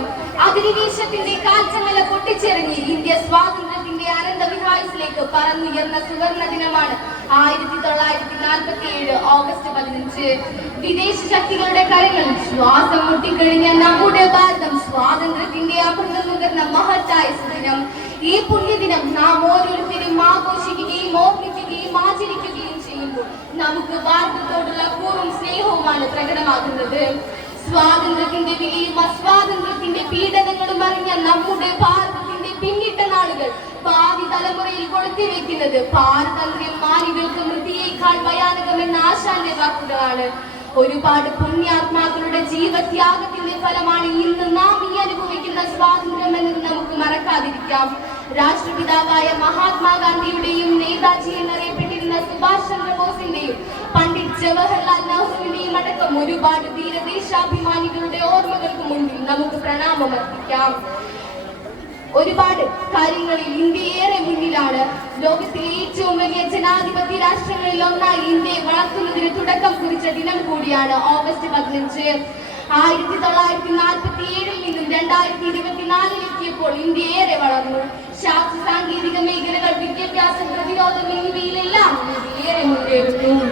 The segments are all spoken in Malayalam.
ദിനം അധിനിവേശത്തിന്റെ കാൽച്ചങ്ങല പൊട്ടിച്ചെറിഞ്ഞ് ഇന്ത്യ സ്വാതന്ത്ര്യത്തിന്റെ അനന്തവിഹായസിലേക്ക് പറന്നുയർന്ന സുവർണ ദിനമാണ് 1947 ഓഗസ്റ്റ് 15. വിദേശ ശക്തികളുടെ കരങ്ങളിൽ ശ്വാസം മുട്ടിക്കഴിഞ്ഞ നമ്മുടെ ഭാരതം സ്വാതന്ത്ര്യത്തിന്റെ അമൃതം നുകർന്ന മഹത്തായ സുദിനം. ഈ പുണ്യദിനം നാം ഓരോരുത്തരും ആഘോഷിക്കുകയും ഓർമ്മിക്കുകയും ആചരിക്കുകയും ചെയ്യുമ്പോൾ നമുക്ക് ഭാരതത്തോടുള്ള പൂർവ്വം സ്നേഹവുമാണ് പ്രകടമാകുന്നത്. സ്വാതന്ത്ര്യത്തിന്റെ വിലയും അസ്വാതന്ത്ര്യത്തിന്റെ പീഡനങ്ങളും അറിഞ്ഞ നമ്മുടെ ഭാരതത്തിന്റെ പിന്നിട്ട നാളുകൾ ഭാവി തലമുറയിൽ കൊളുത്തിവെക്കുന്നത് പാരതന്ത്ര്യം മാനികൾക്ക് മൃതിയേക്കാൾ ഭയാനകമെന്ന ആശാന്റെ വാക്കുകളാണ്. ഒരുപാട് പുണ്യാത്മാക്കളുടെ ജീവത്യാഗത്തിന്റെ ഫലമാണ് ഇന്ന് നാം ഈ അനുഭവിക്കുന്ന സ്വാതന്ത്ര്യം എന്നത് നമുക്ക് മറക്കാതിരിക്കാം. രാഷ്ട്രപിതാവായ മഹാത്മാഗാന്ധിയുടെയും നേതാജി എന്നറിയപ്പെട്ടിരുന്ന സുഭാഷ് ചന്ദ്രബോസിന്റെയും പണ്ഡിറ്റ് ജവഹർലാൽ നെഹ്റുവിന്റെയും അടക്കം ഒരുപാട് ധീരദേശാഭിമാനികളുടെ ഓർമ്മകൾക്ക് മുൻപിൽ നമുക്ക് പ്രണാമം അർപ്പിക്കാം. ഒരുപാട് കാര്യങ്ങളിൽ ഇന്ത്യ ഏറെ മുന്നിലാണ്. ലോകത്തിലെ ഏറ്റവും വലിയ ജനാധിപത്യ രാഷ്ട്രങ്ങളിൽ ഒന്നായി ഇന്ത്യയെ വളർത്തുന്നതിന് തുടക്കം കുറിച്ച ദിനം കൂടിയാണ് ഓഗസ്റ്റ് 15. 1947 നിന്നും 2024 എത്തിയപ്പോൾ ഇന്ത്യ ഏറെ വളർന്നു. ശാസ്ത്ര സാങ്കേതിക മേഖലകൾ, വിദ്യാഭ്യാസം, പ്രതിരോധം എന്നിവയിലെല്ലാം ഇന്ത്യ ഏറെ മുന്നേറുന്നു.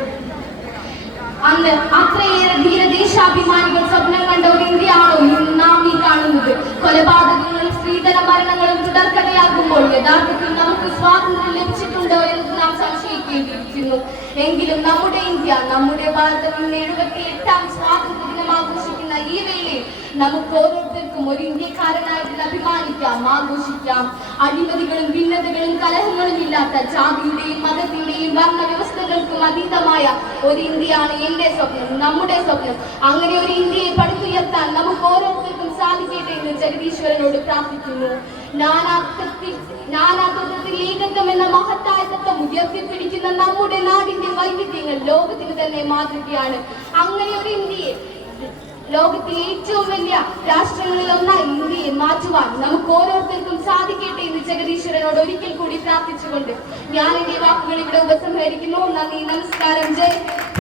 അന്ന് അത്രയേറെ ധീരദേശാഭിമാനികൾ സ്വപ്നം കണ്ട ഒരു ഇന്ത്യയാണോ ഇന്ന് നാം ഈ കാണുന്നത്? കൊലപാതകങ്ങളും സ്ത്രീധന മരണങ്ങളും തുടർക്കഥയാകുമ്പോൾ യഥാർത്ഥത്തിൽ നമുക്ക് സ്വാതന്ത്ര്യം ലഭിച്ചിട്ടുണ്ടോ എന്ന് നാം സംശയിക്കേണ്ടിയിരിക്കുന്നു. എങ്കിലും നമ്മുടെ ഇന്ത്യ, നമ്മുടെ ഭാരതം ഇന്ന് 78ാം സ്വാതന്ത്ര്യ ദിനം ആഘോഷിക്കുന്ന ഈ വേളയിൽ നമുക്ക് ഓരോരുത്തർക്കും ഒരു ഇന്ത്യക്കാരനായിട്ട് അഭിമാനിക്കാം, ആഘോഷിക്കാം. അഴിമതികളും ഭിന്നതകളും കലഹങ്ങളും ഇല്ലാത്ത ജാതിയുടെയും മതത്തിന്റെയും വർണ്ണ വ്യവസ്ഥകൾക്കും അതീതമായ ഒരു ഇന്ത്യയാണ് എന്റെ സ്വപ്നം, നമ്മുടെ സ്വപ്നം. അങ്ങനെ ഒരു ഇന്ത്യയെ പടുത്തുയർത്താൻ നമുക്ക് ഓരോരുത്തർക്കും സാധിക്കട്ടെ എന്ന് ജഗദീശ്വരനോട് പ്രാർത്ഥിക്കുന്നു. നാനാത്വത്തിൽ ഏകത്വം എന്ന മഹത്തായ തത്വം ഉയർത്തിപ്പിടിക്കുന്ന നമ്മുടെ നാടിന്റെ വൈവിധ്യങ്ങൾ ലോകത്തിന് തന്നെ മാതൃകയാണ്. അങ്ങനെ ഒരു ഇന്ത്യയെ ലോകത്തിലെ ഏറ്റവും വലിയ രാഷ്ട്രങ്ങളിൽ ഒന്നായി ഇന്ത്യയെ മാറ്റുവാൻ നമുക്ക് ഓരോരുത്തർക്കും സാധിക്കട്ടെ എന്ന് ജഗദീശ്വരനോട് ഒരിക്കൽ കൂടി പ്രാർത്ഥിച്ചുകൊണ്ട് ഞാൻ എന്റെ വാക്കുകൾ ഇവിടെ ഉപസംഹരിക്കുന്നു. നന്ദി, നമസ്കാരം, ജയ്.